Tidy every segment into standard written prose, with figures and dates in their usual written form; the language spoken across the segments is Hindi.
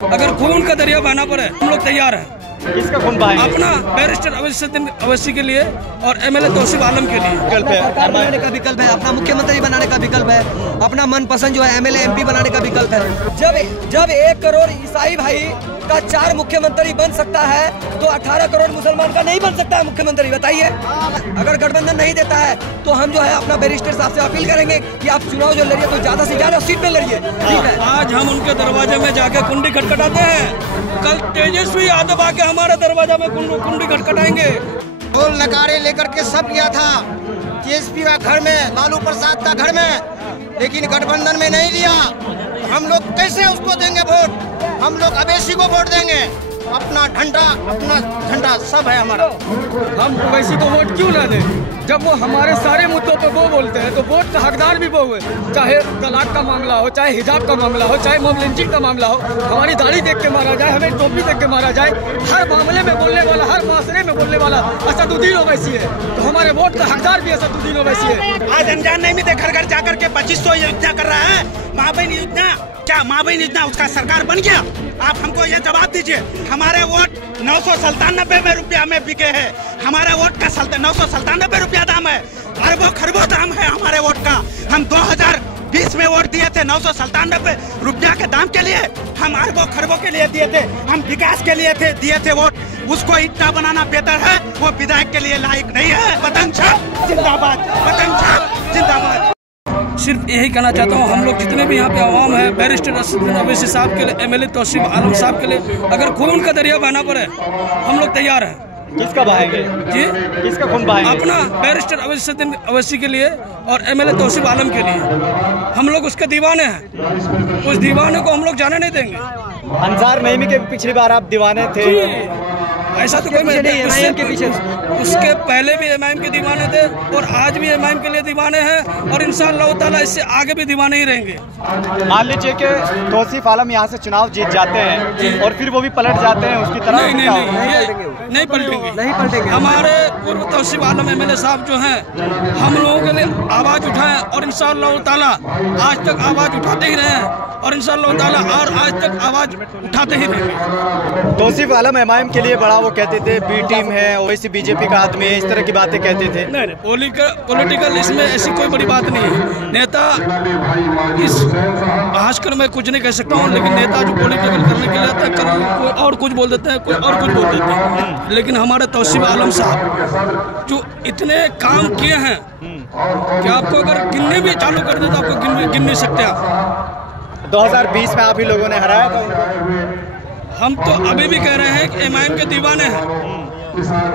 अगर खून का दरिया बहना पड़े हम लोग तैयार हैं। किसका खून बहाएंगे? अपना बैरिस्टर अवैधुद्दीन अवैसी के लिए और एमएलए तौसीफ आलम के लिए। सरकार बनाने का विकल्प है, अपना मुख्यमंत्री बनाने का विकल्प है, अपना मनपसंद जो है एमएलए एमपी बनाने का विकल्प है। जब 1 करोड़ ईसाई भाई का 4 मुख्यमंत्री बन सकता है तो 18 करोड़ मुसलमान का नहीं बन सकता है मुख्यमंत्री, बताइए। अगर गठबंधन नहीं देता है तो हम जो है अपना बैरिस्टर साहब से अपील करेंगे कि आप चुनाव जो लड़िए तो ज्यादा से ज्यादा सीट पे लड़िए, ठीक है। आज हम उनके दरवाजे में जाके कुंडी खटखटाते हैं, कल तेजस्वी यादव आके हमारे दरवाजा में कुंडी खटखटाएंगे। ढोल नगाड़े लेकर के सब गया था TSP का घर में, लालू प्रसाद का घर में, लेकिन गठबंधन में नहीं लिया। हम लोग कैसे उसको देंगे वोट? हम लोग अवैसी को वोट देंगे। अपना झंडा सब है हमारा। हम अवैसी को वोट क्यों ना दें? जब वो हमारे सारे मुद्दों पे वो बोलते हैं तो वोट का हकदार भी वो हुए। चाहे तलाक का मामला हो, चाहे हिजाब का मामला हो, चाहे मॉब लिंचिंग का मामला हो, हमारी दाढ़ी देख के मारा जाए, हमें टोपी देख के मारा जाए, हर मामले में बोलने वाला, हर मासरे में बोलने वाला असदुद्दीन ओवैसी है, तो हमारे वोट का हकदार भी असदुद्दीन ओवैसी है। आज अनजान नहीं मिलते, घर घर जाकर के 2500 योजना कर रहा है। माँ बहन योजना, क्या माँ बहन योजना उसका सरकार बन गया? आप हमको ये जवाब दीजिए। हमारे वोट 997 रुपया में बिके हैं। हमारे वोट का 997 रुपया दाम है, अरबों खरबों दाम है हमारे वोट का। हम 2020 में वोट दिए थे 997 रुपया के दाम के लिए, हम अरबों खरबों के लिए दिए थे, हम विकास के लिए दिए थे वोट। उसको इतना बनाना बेहतर है, वो विधायक के लिए लायक नहीं है। पतंग छाप जिंदाबाद, पतंग छाप जिंदाबाद। सिर्फ यही कहना चाहता हूँ, हम लोग जितने भी यहाँ पे आवाम है, बैरिस्टर अवैधुद्दीन अवैसी साहब के लिए, एमएलए तौसीफ आलम साहब के लिए, अगर खून का दरिया बहना पड़े हम लोग तैयार हैं। किसका बहाएंगे जी? किसका खून बहाएंगे? अपना बैरिस्टर अवैधुद्दीन अवैसी के लिए और एमएलए तौसीफ आलम के लिए। हम लोग उसके दीवाने हैं, उस दीवाने को हम लोग जाने नहीं देंगे। अंसार नईमी के पिछली बार आप दीवाने थे। ऐसा तो कोई नहीं, उसके पहले भी एमआईएम के दीवाने थे और आज भी एमआईएम के लिए दीवाने हैं और इंशाअल्लाह ताला इससे आगे भी दीवाने ही रहेंगे। मान लीजिए कि तौसीफ आलम यहाँ से चुनाव जीत जाते हैं और फिर वो भी पलट जाते हैं उसकी तरह। नहीं पलटेंगे। हमारे पूर्व तौसीफ आलम एमएलए साहब जो हैं, हम लोगों के लिए आवाज उठाएं और इंशाअल्लाह ताला आज तक आवाज उठाते ही रहे हैं और इंशाअल्लाह ताला और आज तक आवाज उठाते ही रहेंगे। तौसीफ आलम एमआईएम के लिए बड़ा वो कहते थे, बी टीम है, ओवैसी बीजेपी का आदमी है, इस तरह की बातें कहते थे। नहीं, पॉलिटिकल इसमें ऐसी कोई बड़ी बात नहीं है। नेता इस भाषकर मैं कुछ नहीं कह सकता हूँ, लेकिन नेता जो पॉलिटिकल करने के लिए आता है, कल कोई और कुछ बोल देते हैं, कोई और कुछ बोल देते हैं। लेकिन हमारे तौसीफ आलम साहब जो इतने काम किए हैं कि आपको अगर गिनने भी चालू कर दे तो आपको गिन नहीं सकते आप। 2020 में आप ही लोगों ने हराया था। हम तो अभी भी कह रहे हैं कि एमआईएम के दीवाने हैं।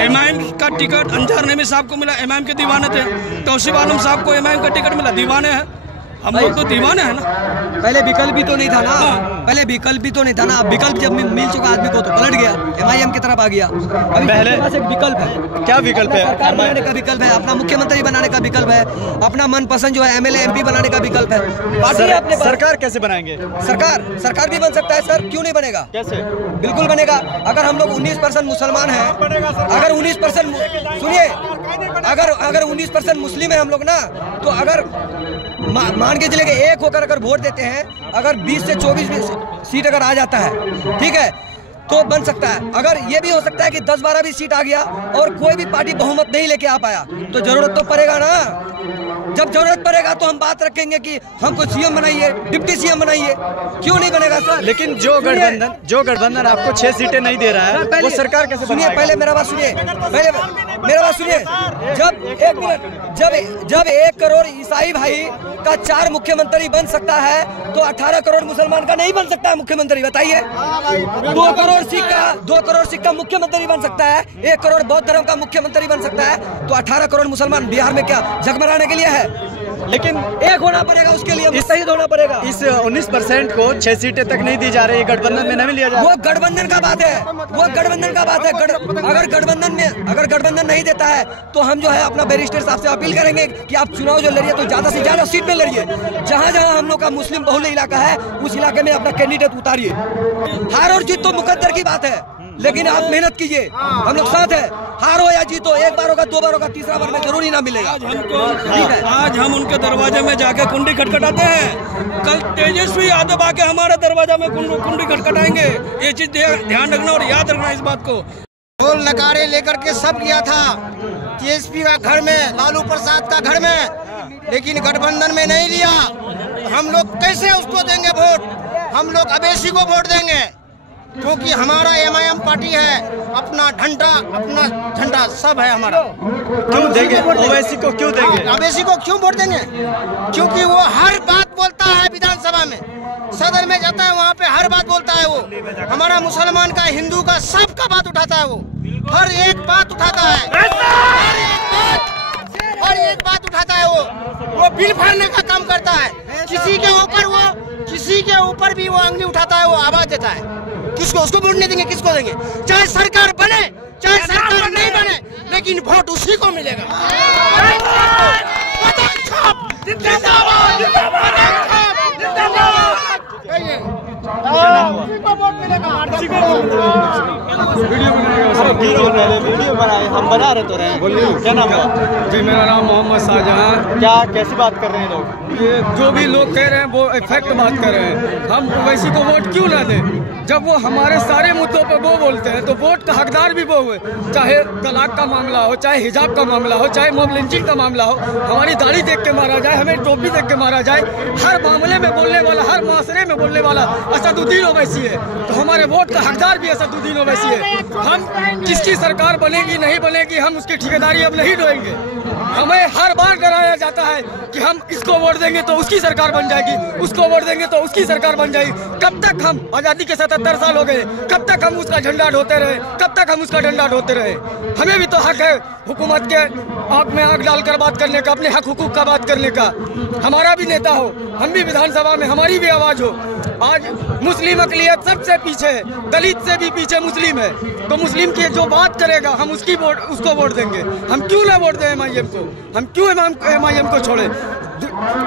एमआईएम का टिकट अंसार नईमी साहब को मिला, एमआईएम के दीवाने थे। तौसीफ आलम साहब को एमआईएम का टिकट मिला, दीवाने हैं। हम लोग तो दीवाने हैं ना। पहले विकल्प भी तो नहीं था ना, पहले विकल्प भी तो नहीं था ना। अब विकल्प जब मिल चुका आदमी को तो पलट गया, एमआईएम की तरफ आ गया। अभी पहले एक विकल्प है। क्या विकल्प है? सरकार बनाने का विकल्प है, अपना मुख्यमंत्री बनाने का विकल्प है, अपना मनपसंद जो है एमएलए एमपी बनाने का विकल्प है। अपने सरकार कैसे बनाएंगे? सरकार भी बन सकता है सर, क्यों नहीं बनेगा? कैसे? बिल्कुल बनेगा। अगर हम लोग 19% मुसलमान हैं, अगर 19% सुनिए, अगर 19% मुस्लिम है हम लोग ना, तो अगर मान के चले के एक होकर अगर वोट देते हैं, अगर 20 से 24 सीट अगर आ जाता है, ठीक है, तो बन सकता है। अगर ये भी हो सकता है कि 10-12 भी सीट आ गया और कोई भी पार्टी बहुमत नहीं लेके आ पाया, तो जरूरत तो पड़ेगा ना। जब जरूरत पड़ेगा तो हम बात रखेंगे कि हमको सीएम बनाइए, डिप्टी सीएम बनाइए। क्यों नहीं बनेगा सर? लेकिन जो गठबंधन आपको 6 सीटें नहीं दे रहा है, वो सरकार कैसे सुनिए? पहले मेरा बात सुनिए, जब 1 करोड़ ईसाई भाई का 4 मुख्यमंत्री बन सकता है तो 18 करोड़ मुसलमान का नहीं बन सकता है मुख्यमंत्री, बताइए। 2 करोड़ सिख का मुख्यमंत्री बन सकता है, 1 करोड़ बौद्ध धर्म का मुख्यमंत्री बन सकता है, तो 18 करोड़ मुसलमान बिहार में क्या जगमगाने के लिए है? लेकिन एक होना पड़ेगा, उसके लिए मुस्तैद होना पड़ेगा। इस 19% को 6 सीटें तक नहीं दी जा रही, गठबंधन में नहीं लिया जा रहा। वो गठबंधन का बात है, अगर गठबंधन नहीं देता है तो हम जो है अपना बैरिस्टर साहब से अपील करेंगे कि आप चुनाव जो लड़िए तो ज्यादा से ज्यादा सीट पे लड़िए। जहाँ हम लोग का मुस्लिम बहुल इलाका है, उस इलाके में अपना कैंडिडेट उतारिए। हार और जीत तो मुकद्दर की बात है। लेकिन आप मेहनत कीजिए, हम लोग साथ हैं। हारो या जीतो, एक बार होगा, दो बार होगा, तीसरा बार में जरूरी ना मिलेगा। आज हम उनके दरवाजे में जाके कुंडी खटखटाते हैं, कल तेजस्वी यादव आके हमारे दरवाजा में कुंडी खटखटाएंगे। ये चीज ध्यान रखना और याद रखना इस बात को। ढोल नगाड़े लेकर के सब गया था टीएसपी का घर में, लालू प्रसाद का घर में, लेकिन गठबंधन में नहीं लिया। हम लोग कैसे उसको देंगे वोट? हम लोग अवैसी को वोट देंगे, क्योंकि हमारा एमआईएम पार्टी है, अपना झंडा सब है हमारा। क्यों देंगे ओवैसी को? क्यों देंगे अवैसी को? क्यों वोट देंगे? क्योंकि वो हर बात बोलता है विधानसभा में, सदन में जाता है, वहाँ पे हर बात बोलता है वो। हमारा मुसलमान का, हिंदू का, सबका बात उठाता है वो, हर एक बात उठाता है, हर एक बात उठाता है वो बिल फाड़ने का काम करता है। किसी के ऊपर भी वो अंगली उठाता है, वो आवाज देता है। किसको? उसको वोट नहीं देंगे। किसको देंगे? चाहे सरकार बने चाहे सरकार नहीं बने, लेकिन वोट उसी को मिलेगा। वीडियो बनाए, हम बना रहे तो रहे। बोलिए, क्या नाम है? जी मेरा नाम मोहम्मद शाहजहां। क्या कैसी बात कर रहे हैं लोग? ये जो भी लोग कह रहे हैं वो इफेक्ट बात कर रहे हैं। हम ओवैसी को वोट क्यों ना दें? जब वो हमारे सारे मुद्दों पे वो बोलते हैं तो वोट का हकदार भी वो हुए। चाहे तलाक का मामला हो, चाहे हिजाब का मामला हो, चाहे मॉब लिंचिंग का मामला हो, हमारी दाढ़ी देख के मारा जाए, हमें टोपी देख के मारा जाए, हर मामले में बोलने वाला, हर मुआशरे में बोलने वाला असदुद्दीन ओवैसी है। तो हमारे वोट का हकदार भी असदुद्दीन ओवैसी है। हम किसकी सरकार बनेगी नहीं बनेगी, हम उसकी ठेकेदारी अब नहीं ढोएंगे। हमें हर बार डराया जाता है कि हम इसको वोट देंगे तो उसकी सरकार बन जाएगी, उसको वोट देंगे तो उसकी सरकार बन जाएगी। कब तक हम, आज़ादी के 77 साल हो गए, कब तक हम उसका झंडा ढोते रहे? कब तक हम उसका डंडा ढोते रहे? हमें भी तो हक है हुकूमत के आँख में आँख डालकर बात करने का, अपने हक हुकूक का बात करने का। हमारा भी नेता हो, हम भी विधानसभा में, हमारी भी आवाज़ हो। आज मुस्लिम अक़लियत सबसे पीछे है, दलित से भी पीछे मुस्लिम है, तो मुस्लिम की जो बात करेगा हम उसको वोट देंगे। हम क्यों ना वोट दें एमआईएम को? हम क्यों एमआईएम को छोड़े?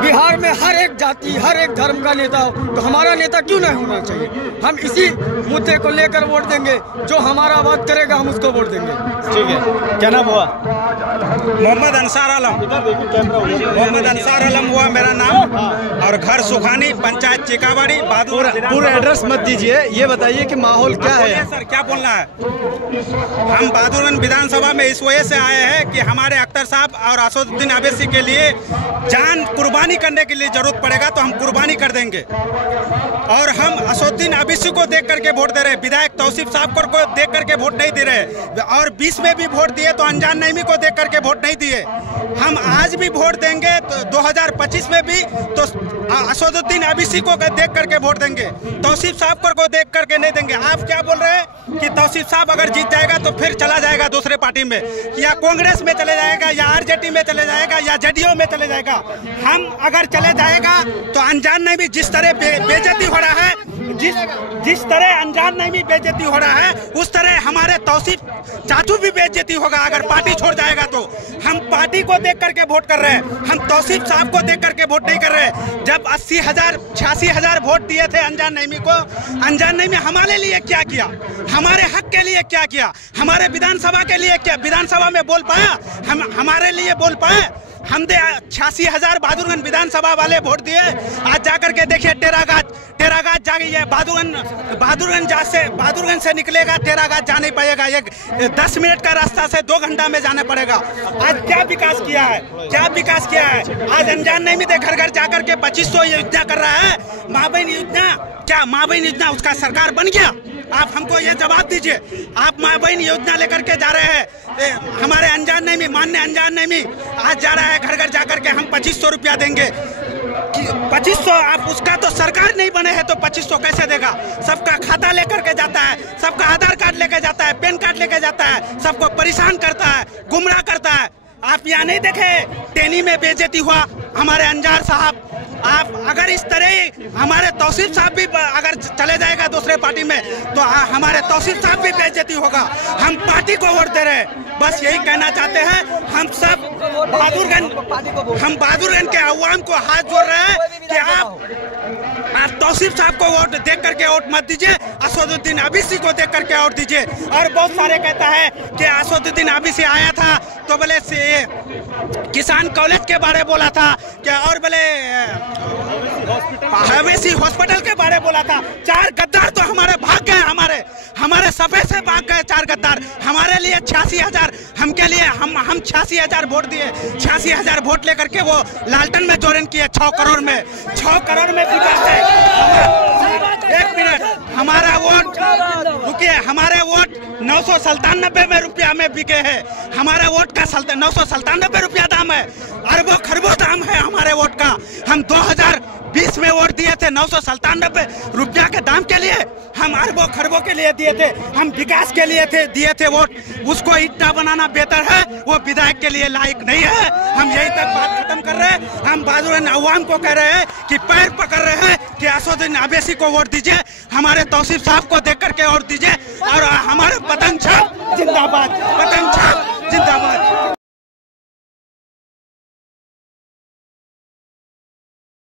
बिहार में हर एक जाति, हर एक धर्म का नेता हो, तो हमारा नेता क्यों नहीं होना चाहिए? हम इसी मुद्दे को लेकर वोट देंगे, जो हमारा बात करेगा हम उसको वोट देंगे। ठीक है, क्या नाम हुआ? मोहम्मद अंसार आलम। मोहम्मद अंसार आलम हुआ मेरा नाम, और घर सुखानी, पंचायत चिकाबाड़ी, बहादुर। पूरा एड्रेस मत दीजिए, ये बताइए कि माहौल क्या है? सर क्या बोलना है? हम बहादुरगंज विधानसभा में इस वजह से आए हैं कि हमारे अख्तर साहब और असदुद्दीन ओवैसी के लिए जान कुर्बानी करने के लिए जरूरत पड़ेगा तो हम कुर्बानी कर देंगे। और हम असदुद्दीन ओवैसी को देख करके वोट दे रहे हैं, विधायक तौसीफ साहब को देख करके वोट नहीं दे रहे। और 20 में भी वोट दिए तो अनजान नईमी को देख करके वोट नहीं दिए। हम आज भी वोट देंगे तो 2025 में भी तो असदुद्दीन ओवैसी को देख करके वोट देंगे, तौसीफ साहब को देख करके नहीं देंगे। आप क्या बोल रहे हैं कि तौसीफ साहब अगर जीत जाएगा तो फिर चला जाएगा दूसरे पार्टी में, या कांग्रेस में चले जाएगा, या आरजेडी में चले जाएगा, या जेडीयू में चले जाएगा। हम अगर चले जाएगा तो अनजान नईमी जिस तरह बेइज्जती हो रहा है, जिस तरह अनजान नईमी बेइज्जती हो रहा है, उस तरह हमारे तौसीफ चाचू भी बेइज्जती होगा अगर पार्टी छोड़ जाएगा तो। हम पार्टी को देख करके वोट कर रहे हैं, हम तौसीफ साहब को देख करके वोट नहीं कर रहे। जब 80,000 86,000 वोट दिए थे अनजान नईमी को, अनजान नईमी हमारे लिए क्या किया? हमारे हक के लिए क्या किया? हमारे विधानसभा के लिए क्या? विधानसभा में बोल पाया? हम हमारे लिए बोल पाए? हम दे 86,000 बहादुरगंज विधानसभा वाले वोट दिए। आज जाकर के देखिए टेरागाज जा गई है। बहादुरगंज से निकलेगा, टेरागाज जा नहीं पाएगा। 10 मिनट का रास्ता से 2 घंटा में जाना पड़ेगा। आज क्या विकास किया है? क्या विकास किया है? आज अनजान नईमी घर घर जाकर के 2500 योजना कर रहा है। माँ बहन योजना, क्या माँ बहन योजना उसका सरकार बन गया? आप हमको ये जवाब दीजिए। आप माँ बहन योजना लेकर के जा रहे हैं, हमारे अनजान नईमी, माननीय अनजान नईमी आज जा रहा है घर घर जाकर के हम 2500 रुपया देंगे। 2500 आप उसका तो सरकार नहीं बने हैं तो 2500 कैसे देगा? सबका खाता लेकर के जाता है, सबका आधार कार्ड लेकर जाता है, पैन कार्ड लेकर जाता है, सबको परेशान करता है, गुमराह करता है। आप यहाँ नहीं देखे टेनी में बेइज्जती हुआ हमारे अंजार साहब, आप अगर इस तरह हमारे तौसीफ साहब भी अगर चले जाएगा दूसरे पार्टी में तो हमारे तौसीफ साहब भी बेइज्जती होगा। हम पार्टी को वोट दे रहे हैं, बस यही कहना चाहते हैं। हम सब बहादुरगंज के अवाम को हाथ जोड़ रहे हैं कि आप तौसीफ साहब को वोट देख करके वोट मत दीजिए, असदुद्दीन अवीसी को देख करके वोट दीजिए। और बहुत सारे कहता है कि असदुद्दीन अवीसी आया था तो बोले किसान कॉलेज के बारे बोला था क्या, और बोले अवीसी हॉस्पिटल के बारे बोला था। 4 गद्दार तो हमारे भाग गए, हमारे सफे से भाग गए 4 गद्दार। हमारे लिए 86,000, हमके लिए हम 86,000 वोट दिए। 86,000 वोट लेकर के वो लालटन में जोड़न किए 6 करोड़ में। 6 करोड़ में विकास है। 1 मिनट, हमारा वोट रुकिए, हमारे वोट 997 में रुपया में बिके हैं। हमारे वोट का 997 रुपया दाम है, अरबों खरबों दाम है हमारे वोट का। हम 2020 में वोट दिए थे 997 रुपया के दाम के लिए, हम अरबों खरबों के लिए दिए थे, हम विकास के लिए दिए थे वोट। उसको इतना बनाना बेहतर है, वो विधायक के लिए लायक नहीं है। हम यही तक बात खत्म कर रहे हैं। हम बहादुरगंज अवाम को कह रहे हैं कि पैर पकड़ रहे हैं कि असदुद्दीन अवीसी को वोट दीजिए, हमारे तौसीफ साहब को देख करके वोट दीजिए, और हमारे पतंग छाप जिंदाबाद, पतंग छाप जिंदाबाद।